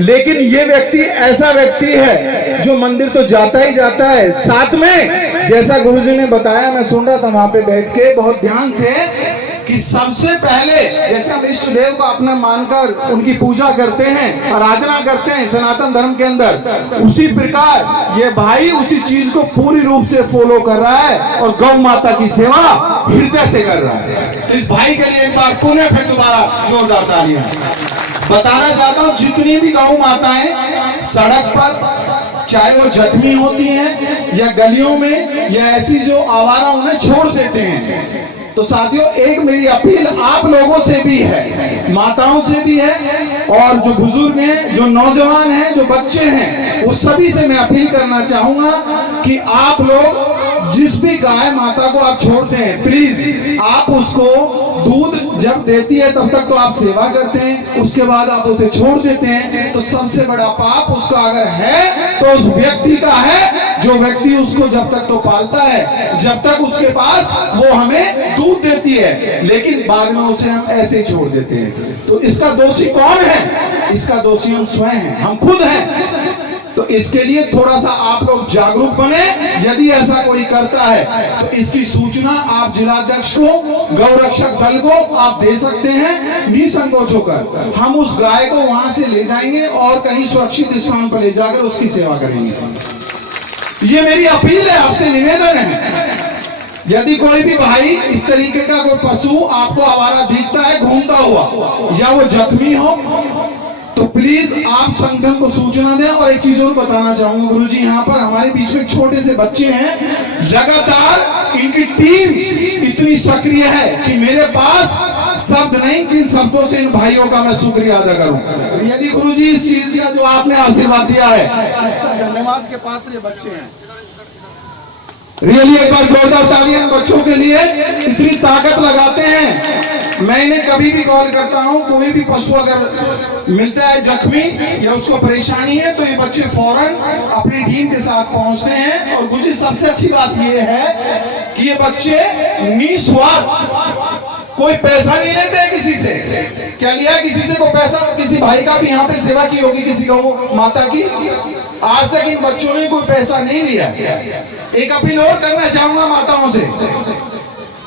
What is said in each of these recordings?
लेकिन ये व्यक्ति ऐसा व्यक्ति है जो मंदिर तो जाता ही जाता है, साथ में जैसा गुरुजी ने बताया, मैं सुन रहा था वहां पे बैठ के बहुत ध्यान से, कि सबसे पहले जैसे हम इष्ट देव को अपना मानकर उनकी पूजा करते हैं, आराधना करते हैं सनातन धर्म के अंदर, उसी प्रकार ये भाई उसी चीज को पूरी रूप से फॉलो कर रहा है और गौ माता की सेवा हृदय से कर रहा है। तो इस भाई के लिए एक बार पुनः फिर दोबारा जोरदार तालियां। बताना चाहता हूँ, जितनी भी गौ माताएं सड़क पर, चाहे वो जख्मी होती हैं या गलियों में या ऐसी जो आवारा उन्हें छोड़ देते हैं, तो साथियों एक मेरी अपील आप लोगों से भी है, माताओं से भी है, और जो बुजुर्ग हैं, जो नौजवान हैं, जो बच्चे हैं, वो सभी से मैं अपील करना चाहूंगा कि आप लोग जिस भी गाय माता को आप छोड़ते हैं, प्लीज आप उसको दूध जब देती है तब तक तो आप सेवा करते हैं, उसके बाद आप उसे छोड़ देते हैं, तो सबसे बड़ा पाप उसका अगर है तो उस व्यक्ति का है, जो व्यक्ति उसको जब तक तो पालता है, जब तक उसके पास वो हमें दूध देती है, लेकिन बाद में उसे हम ऐसे ही छोड़ देते हैं। तो इसका दोषी कौन है? इसका दोषी हम स्वयं हैं, हम खुद हैं। तो इसके लिए थोड़ा सा आप लोग जागरूक बने। यदि ऐसा कोई करता है तो इसकी सूचना आप जिलाध्यक्ष को, गौरक्षक दल को आप दे सकते हैं, निसंकोच होकर हम उस गाय को वहां से ले जाएंगे और कहीं सुरक्षित स्थान पर ले जाकर उसकी सेवा करेंगे। ये मेरी अपील है, आपसे निवेदन है। यदि कोई भी भाई इस तरीके का कोई पशु आपको आवारा दिखता है घूमता हुआ, या वो जख्मी हो, तो प्लीज आप संगठन को सूचना दें। और एक चीज और बताना चाहूंगा गुरुजी, यहाँ पर हमारे बीच में छोटे से बच्चे हैं, लगातार इनकी टीम इतनी सक्रिय है कि मेरे पास शब्द नहीं, किन शब्दों से इन भाइयों का मैं शुक्रिया अदा करूं। यदि गुरुजी इस चीज का जो आपने आशीर्वाद दिया है, इसका धन्यवाद के पात्र ये बच्चे हैं। रियली एक बार जोरदार तालियां बच्चों के लिए, इतनी ताकत लगाते हैं। मैं इन्हें कभी भी कॉल करता हूं, कोई भी पशु अगर मिलता है जख्मी या उसको परेशानी है, तो ये बच्चे फौरन अपनी टीम के साथ पहुंचते हैं। और मुझे सबसे अच्छी बात ये है कि ये बच्चे निस्वार्थ, कोई पैसा नहीं लेते हैं किसी से। क्या लिया है किसी से को पैसा? किसी भाई का भी यहाँ पे सेवा की होगी, किसी गौ माता की, आज तक इन बच्चों ने कोई पैसा नहीं लिया। एक अपील और करना चाहूंगा माताओं से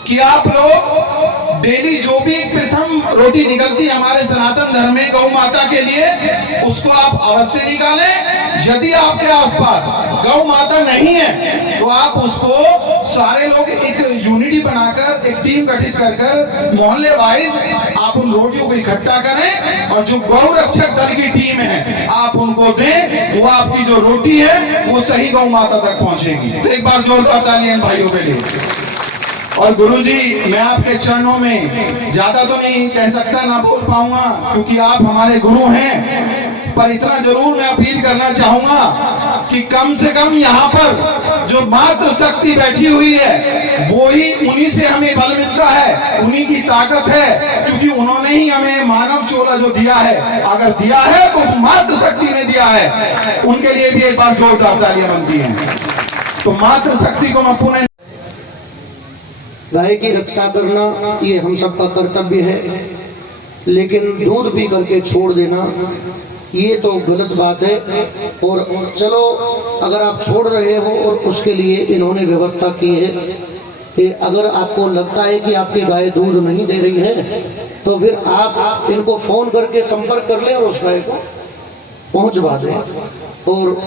कि आप लोग डेली जो भी प्रथम रोटी निकलती है हमारे सनातन धर्म में गौ माता के लिए, उसको आप अवश्य निकालें। यदि आपके आसपास गौ माता नहीं है तो आप उसको सारे लोग एक यूनिटी बनाकर, एक टीम गठित कर मोहल्ले वाइज आप उन रोटियों को इकट्ठा करें, और जो गौ रक्षक दल की टीम है आप उनको दें, वो आपकी जो रोटी है वो सही गौ माता तक पहुंचेगी। तो एक बार जोरदार तालियां भाइयों के लिए। और गुरुजी, मैं आपके चरणों में ज्यादा तो नहीं कह सकता, ना बोल पाऊंगा क्योंकि आप हमारे गुरु हैं, पर इतना जरूर मैं अपील करना चाहूंगा कि कम से कम यहाँ पर जो मातृ शक्ति बैठी हुई है, वो ही, उन्हीं से हमें बल मिलता है, उन्हीं की ताकत है, क्योंकि उन्होंने ही हमें मानव चोला जो दिया है, अगर दिया है तो मातृ शक्ति ने दिया है। उनके लिए भी एक बार जोरदार तालियां बनती हैं। तो मातृ शक्ति को मैं पुनः, गाय की रक्षा करना ये हम सबका कर्तव्य है, लेकिन दूध पी करके छोड़ देना ये तो गलत बात है। और चलो अगर आप छोड़ रहे हो और उसके लिए इन्होंने व्यवस्था की है कि अगर आपको लगता है कि आपकी गाय दूध नहीं दे रही है तो फिर आप इनको फोन करके संपर्क कर लें और उस गाय को पहुंचवा दें। और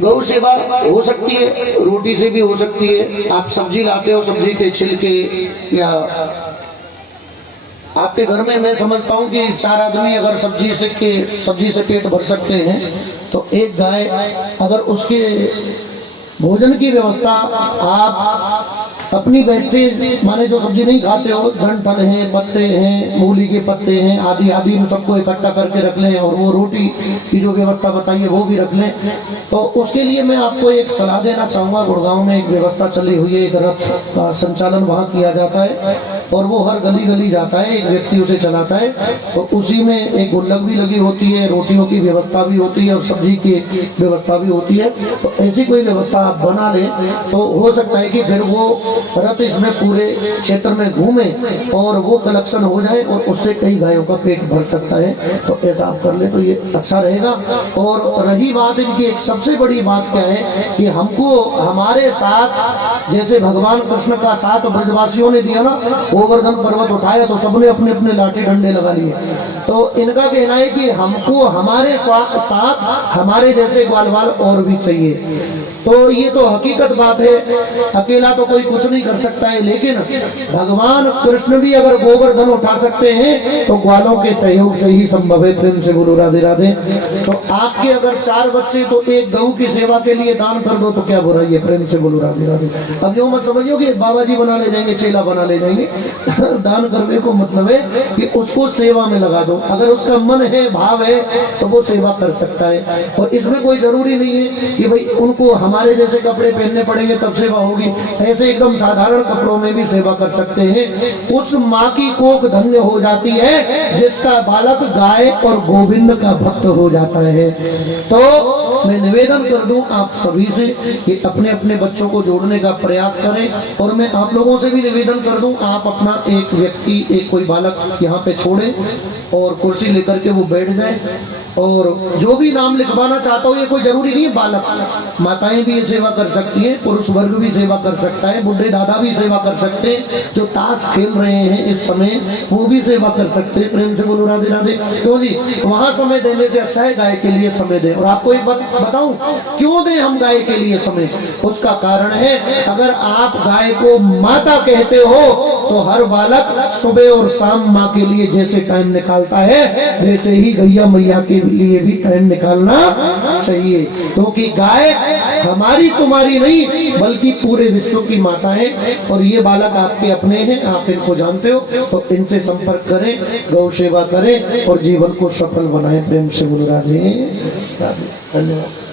गौ सेवा हो सकती है, रोटी से भी हो सकती है। आप सब्जी लाते हो, सब्जी के छिलके, या आपके घर में मैं समझता हूँ कि 4 आदमी अगर सब्जी से पेट भर सकते हैं, तो एक गाय अगर उसके भोजन की व्यवस्था आप अपनी वेस्टेज, माने जो सब्जी नहीं खाते हो, डंठल हैं, पत्ते हैं, मूली के पत्ते हैं, आदि आदि, इन सबको इकट्ठा करके रख लें, और वो रोटी की जो व्यवस्था बताइए वो भी रख लें। तो उसके लिए मैं आपको एक सलाह देना चाहूँगा। गुड़गांव में एक व्यवस्था चली हुई है, एक रथ का संचालन वहाँ किया जाता है। और वो हर गली गली जाता है, एक व्यक्ति उसे चलाता है, तो उसी में एक गुल्लक भी लगी होती है, रोटियों की व्यवस्था भी होती है और सब्जी की व्यवस्था भी होती है। तो ऐसी कोई व्यवस्था आप बना लें तो हो सकता है कि फिर वो रथ इसमें पूरे क्षेत्र में घूमे और वो कलेक्शन हो जाए और उससे कई गायों का पेट भर सकता है। तो ऐसा आप कर ले तो ये अच्छा रहेगा। और रही बात इनकी, एक सबसे बड़ी बात क्या है कि हमको हमारे साथ जैसे भगवान कृष्ण का साथ ब्रजवासियों ने दिया ना, गोवर्धन पर्वत उठाया तो सबने अपने अपने लाठी डंडे लगा लिए। तो इनका कहना है कि हमको हमारे साथ हमारे जैसे ग्वाल वाल और भी चाहिए। तो ये तो हकीकत बात है, अकेला तो कोई कुछ नहीं कर सकता है, लेकिन भगवान कृष्ण भी अगर गोवर्धन उठा सकते हैं तो ग्वालों के सहयोग से ही संभव है। प्रेम से बोलो राधे राधे। तो आपके अगर 4 बच्चे तो एक गऊ की सेवा के लिए दान कर दो तो क्या बुराई है। प्रेम से बोलो राधे राधे। अब जो मत समझियो कि बाबा जी बना ले जाएंगे, चेला बना ले जाएंगे। दान करने को मतलब है कि उसको सेवा में लगा दो। अगर उसका मन है, भाव है, तो वो सेवा कर सकता है। और इसमें कोई जरूरी नहीं है कि भाई उनको हमारे जैसे कपड़े पहनने पड़ेंगे तब सेवा होगी। ऐसे एकदम साधारण कपड़ों में भी सेवा कर सकते हैं। उस माँ की कोख धन्य हो जाती है जिसका बालक गाय और गोविंद का भक्त हो जाता है। तो मैं निवेदन कर दूं आप सभी से कि अपने अपने बच्चों को जोड़ने का प्रयास करें। और मैं आप लोगों से भी निवेदन कर दूं, आप अपना एक व्यक्ति, एक कोई बालक यहाँ पे छोड़ें और कुर्सी लेकर के वो बैठ जाए। और जो भी नाम लिखवाना चाहता हूँ, ये कोई जरूरी नहीं है बालक, माताएं भी ये सेवा कर सकती हैं, पुरुष वर्ग भी सेवा कर सकता है, बुढ़े दादा भी सेवा कर सकते हैं, जो ताश खेल रहे हैं इस समय वो भी सेवा कर सकते हैं। प्रेम से बोलो राधे राधे। तो जी वहाँ समय देने से अच्छा है गाय के लिए समय दें। और आपको एक बात बताऊं क्यों दें हम गाय के लिए समय, उसका कारण है अगर आप गाय को माता कहते हो तो हर बालक सुबह और शाम माँ के लिए जैसे टाइम निकालता है वैसे ही गैया मैया के लिए भी टाइम निकालना चाहिए। क्योंकि गाय हमारी तुम्हारी नहीं बल्कि पूरे विश्व की माता है। और ये बालक आपके अपने हैं, आप इनको जानते हो, तो इनसे संपर्क करें, गौ सेवा करें और जीवन को सफल बनाएं। प्रेम से बोलो राधे राधे। धन्यवाद।